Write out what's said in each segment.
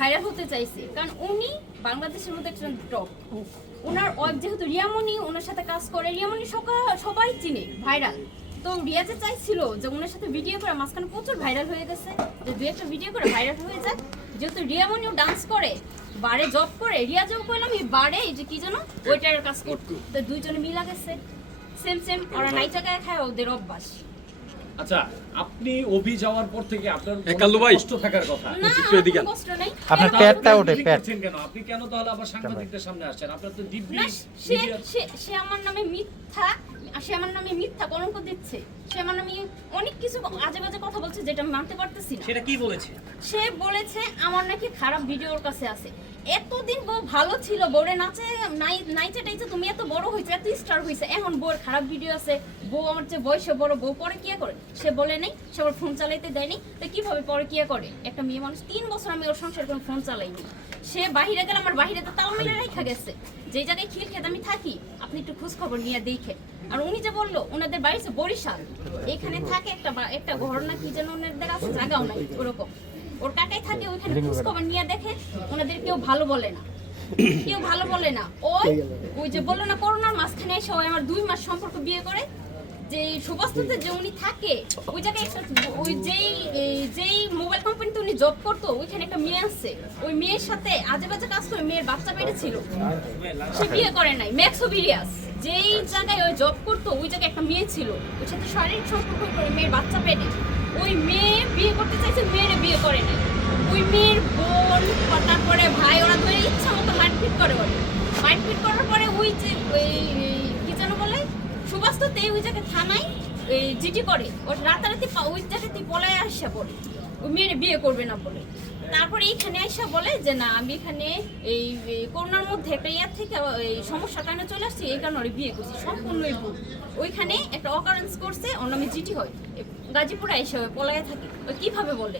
Viral হতে চাইছে। কারণ উনি বাংলাদেশের মধ্যে একজন টপ ওনার ওয়াইফ যেহেতু রিয়ামণি ওনার সাথে কাজ করে। রিয়ামণি সকা- সবাই চিনে ভাইরাল। তো রিয়া যে চাইছিল যে ওনার সাথে ভিডিও করে মাঝখানে প্রচুর ভাইরাল হয়ে গেছে। যে দু একটা ভিডিও করে ভাইরাল হয়ে যায়। যেহেতু রিয়ামণিও ডান্স করে বারে জব করে রিয়া জব করলাম এই বারে এই যে কি যেন ওইটার কাজ করতো তো দুইজনে মিলা গেছে। সেম সেম ওরা নাইচা গায়ে খায় ওদের অভ্যাস। আচ্ছা আপনি অভি যাওয়ার পর থেকে আপনার এ, কাল্লু ভাই। কষ্ট থাকার কথা। একটু এদিকে কষ্ট নাই। আপনার পেটটা ওঠে আপনি পেট। কেন? আপনি কেন তাহলে আবার সাংবাদিকদের সামনে আসছেন? আপনার তো দিব্যি সে সে আমার নামে মিথ্যা সে আমার নামে মিথ্যা কলঙ্ক দিচ্ছে। সে আমার নামে অনেক কিছু আজে বাজে কথা বলছে যেটা আমি মানতে পারতেছি না। সেটা কি বলেছে? সে বলেছে আমার নাকি খারাপ ভিডিও ওর কাছে আছে। এতদিন বউ ভালো ছিল বউরে নাচে নাই নাইচে টাইচে তুমি এত বড় হয়েছে এত স্টার হয়েছে এখন বউর খারাপ ভিডিও আছে। বউ আমার চেয়ে বয়সে বড় বউ পরে কি করে? সে বলে নেই সে আবার ফোন চালাইতে দেয়নি। তো কীভাবে পরে কি করে? একটা মেয়ে মানুষ তিন বছর আমি ওর সংসার কোনো ফোন চালাইনি। সে বাহিরে গেলে আমার বাহিরে তো তাল মিলে রেখা গেছে। যে জায়গায় খিল খেতে আমি থাকি, আপনি একটু খোঁজ খবর নিয়ে দেখে আর উনি যে বলল ওনাদের বাড়ি বরিশাল। এখানে থাকে একটা একটা ঘর না কি যেন ওনাদের আছে, জায়গাও নাই ওরকম। ওর কাকাই থাকে, ওইখানে খোঁজ খবর নিয়ে দেখে ওনাদের কেউ ভালো বলে না। কেউ ভালো বলে না। ওই ওই যে বলল না, করোনার মাঝখানে এসে ওই আমার দুই মাস সম্পর্ক বিয়ে করে যে সুবাস্তুতে যে উনি থাকে ওই জায়গায় ওই যেই যেই মোবাইল কোম্পানিতে উনি জব করতো, ওইখানে একটা মেয়ে আছে। ওই মেয়ের সাথে আজে বাজে কাজ করে মেয়ের বাচ্চা পেটেছিল সে বিয়ে করে নাই ম্যাক্সোবিরিয়াস যেই জায়গায় ওই জব করতো, ওই জায়গায় একটা মেয়ে ছিল। ওর সাথে শারীরিক সম্পর্ক করে মেয়ের বাচ্চা পেটে ওই মেয়ে বিয়ে করতে চাইছে, মেয়েরে বিয়ে করে নাই। ওই মেয়ের বোন, তারপরে ভাই, ওরা তো ইচ্ছা মতো মারপিট করে ওরে। মারপিট করার পরে ওই যে সুবাস্ততে ওই জায়গায় থানায় জিডি করে। ওর রাতারাতি ওই জায়গাতে পলায় আসা বলে। ওই মেয়ের বিয়ে করবে না বলে। তারপরে এইখানে এসে বলে যে, না, আমি এখানে এই করোনার মধ্যে একটা ইয়ার থেকে, এই সমস্যার কারণে চলে আসছি, এই কারণে ওরে বিয়ে করছি। সম্পূর্ণই ভুল। ওইখানে একটা অকারেন্স করছে, ওর নামে জিটি হয়। গাজীপুরে এসে পলায় থাকে। ওই কীভাবে বলে?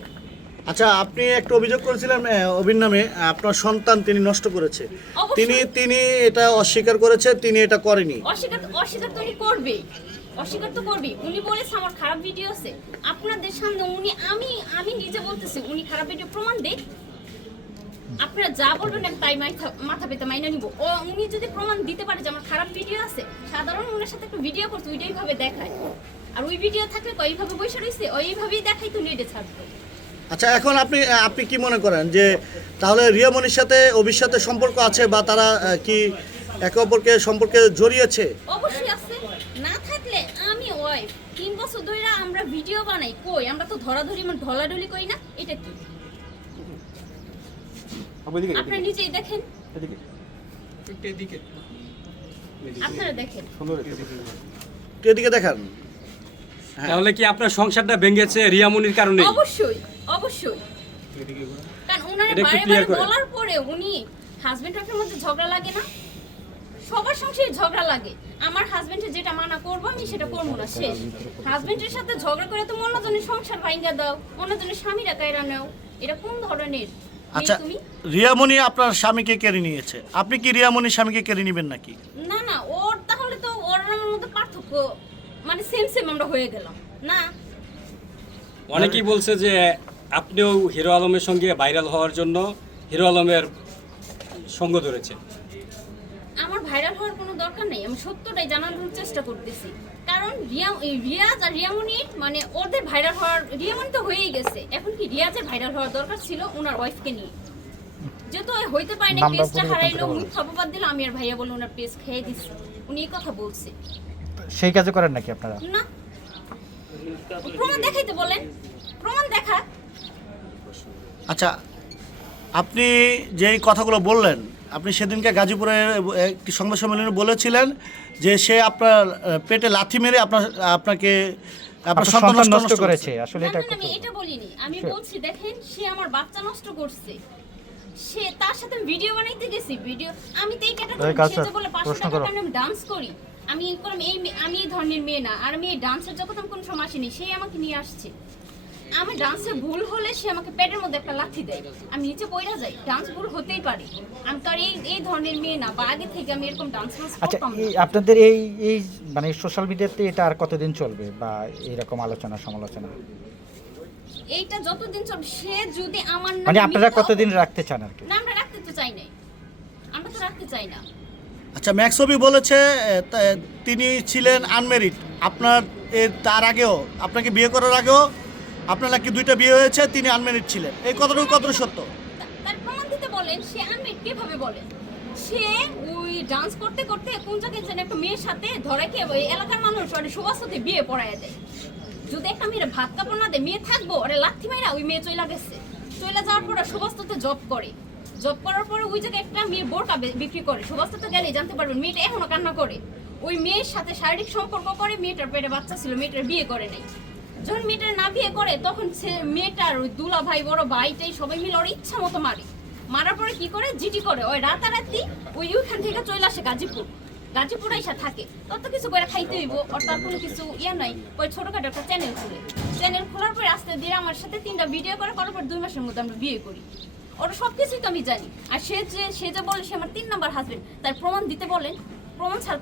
আচ্ছা আপনি একটা অভিযোগ করেছিলেন অভির নামে আপনার সন্তান তিনি নষ্ট করেছে। তিনি তিনি এটা অস্বীকার করেছে তিনি এটা করেনি। অস্বীকার অস্বীকার তো উনি করবে অস্বীকার তো করবে উনি বলেছে আমার খারাপ ভিডিও আছে। আপনাদের সামনে উনি আমি আমি নিজে বলতেছি উনি খারাপ ভিডিও প্রমাণ দেখ আপনারা যা বলবেন আমি তাই মাথা মাথা পেতে মাইনে নিব। ও উনি যদি প্রমাণ দিতে পারে যে আমার খারাপ ভিডিও আছে সাধারণ ওনার সাথে একটা ভিডিও করছে ওইটাই ভাবে দেখায়। আর ওই ভিডিও থাকলে তো এইভাবে বসে রয়েছে ওইভাবেই দেখাই তো নেটে ছাড়বে। আচ্ছা এখন আপনি আপনি কি মনে করেন যে তাহলে রিয়ামণির সাথে অভির সাথে সম্পর্ক আছে বা তারা কি একে অপরকে সম্পর্কে জড়িয়েছে? অবশ্যই আছে। না থাকলে আমি ওয়াইফ তিন বছর ধরে আমরা ভিডিও বানাই। কই? আমরা তো ধরাধরি মানে ঢলাঢলি করি না। এটা কি? আপনারা নিজেই দেখেন। এদিকে। আপনারা দেখেন। একটু এদিকে দেখান। তাহলে কি আপনার সংসারটা ভেঙেছে রিয়ামনির কারণে অবশ্যই অবশ্যই। কারণ ওনার বারে বারে বলার পরে উনি হাজবেন্ড ওয়াইফের মধ্যে ঝগড়া লাগে না। সবার সংসারে ঝগড়া লাগে। আমার হাজবেন্ডের যেটা মানা করব আমি সেটা করব না শেষ। হাজবেন্ডের সাথে ঝগড়া করে তুমি অন্যজনের সংসার ভাঙ্গা দাও অন্যজনের স্বামীরা কায়রা নাও। এটা কোন ধরনের? আচ্ছা তুমি? রিয়ামণি আপনার স্বামীকে কেড়ে নিয়েছে। আপনি কি রিয়ামণির স্বামীকে কেড়ে নেবেন নাকি? না না ওর তাহলে তো ওর মধ্যে পার্থক্য মানে সেম সেম আমরা হয়ে গেলাম। না? অনেকেই বলছে যে আপনিও হিরো আলমের সঙ্গে ভাইরাল হওয়ার জন্য হিরো আলমের সঙ্গ ধরেছেন। আমার ভাইরাল হওয়ার কোনো দরকার নেই আমি সত্যটাই জানানোর চেষ্টা করতেছি। কারণ রিয়া রিয়াজ আর রিয়ামনির মানে ওদের ভাইরাল হওয়ার রিয়ামনি তো হয়েই গেছে। এখন কি রিয়াজের ভাইরাল হওয়ার দরকার ছিল ওনার ওয়াইফকে নিয়ে? যেহেতু হইতে পারে না পেজটা হারাইলো মুখ অপবাদ দিল আমি আর ভাইয়া বলে ওনার পেজ খেয়ে দিচ্ছি উনি এই কথা বলছে। সেই কাজে করেন নাকি আপনারা? না। প্রমাণ দেখাইতে বলেন। প্রমাণ দেখা। আচ্ছা আপনি যেই কথাগুলো বললেন আপনি সেদিনকে গাজীপুরে একটি সংবাদ সম্মেলনে বলেছিলেন যে সে আপনার পেটে লাথি মেরে আপনার আপনাকে আপনার সন্তান নষ্ট করেছে। আসলে এটা আমি এটা বলিনি। আমি বলছি দেখেন সে আমার বাচ্চা নষ্ট করছে। সে তার সাথে ভিডিও বানাইতে গেছি। ভিডিও আমি তো এই ক্যাটাগরি সে বলে। কারণে আমি ডান্স করি। আমি এই করলাম এই আমি এই ধরনের মেয়ে না। আর আমি এই ডান্সের জগৎ আমি কোনো সময় আসিনি। সে আমাকে নিয়ে আসছে। আমি ডান্সে ভুল হলে সে আমাকে পেটের মধ্যে একটা লাথি দেয়। আমি নিচে পড়া যাই। ডান্স ভুল হতেই পারে। আমি তো এই এই ধরনের মেয়ে না। বা আগে থেকে আমি এরকম ডান্স ক্লাস আচ্ছা এই আপনাদের এই এই মানে সোশ্যাল মিডিয়াতে এটা আর কতদিন চলবে? বা এইরকম আলোচনা সমালোচনা? এইটা যতদিন চলবে সে যদি আমার মানে আপনারা কতদিন রাখতে চান আর কি? না আমরা রাখতে তো চাই না আমরা তো রাখতে চাই না। আচ্ছা ম্যাক্সবি বলেছে তিনি ছিলেন আনমেরিড আপনার তার আগেও, আপনাকে বিয়ে করার আগেও আপনার নাকি দুইটা বিয়ে হয়েছে, তিনি আনমেরিড ছিলেন। এই কতটুকু কতটুকু সত্য? তার প্রমাণ দিতে বলেন, সে আনমেড কীভাবে বলেন সে ওই ডান্স করতে করতে কোন জায়গায় যেন একটা মেয়ের সাথে ধরে কে ওই এলাকার মানুষ, ওরে সুবাসতে বিয়ে পড়ায় দেয়। যদি একটা মেয়ের ভাত কাপড় না দেয়, মেয়ে থাকব, ওরে লাথি মাইরা ওই মেয়ে চলে গেছে। চলে যাওয়ার পর সুবাস্ততে জব করে। জব করার পরে ওই জায়গায় একটা মেয়ে বোরকা বিক্রি করে। সুবাস্তা সুবাস্ততে গেলেই জানতে পারবেন, মেয়েটা এখনও কান্না করে। ওই মেয়ের সাথে শারীরিক সম্পর্ক করে, মেয়েটার পেটে বাচ্চা ছিল, মেয়েটার বিয়ে করে নাই। যখন মেয়েটার না বিয়ে করে, তখন সে মেয়েটার ওই দুলা ভাই বড় ভাইটাই সবাই মিলে ওর ইচ্ছা মতো মারে। মারার পরে কি করে? জিটি করে। ওই রাতারাতি ওই ওইখান থেকে চলে আসে গাজীপুর। গাজীপুর এসে থাকে। তত কিছু করে খাইতে হইব আর তার কোনো কিছু ইয়ে নাই। ওই ছোটখাটো একটা চ্যানেল খুলে। চ্যানেল খোলার পরে আস্তে ধীরে আমার সাথে তিনটা ভিডিও করে, করার পর দুই মাসের মধ্যে আমরা বিয়ে করি। ওর সব কিছুই তো আমি জানি। আর সে যে সে যে বলে সে আমার তিন নম্বর হাজবেন্ড তার প্রমাণ দিতে বলেন প্রমাণ ছাড়া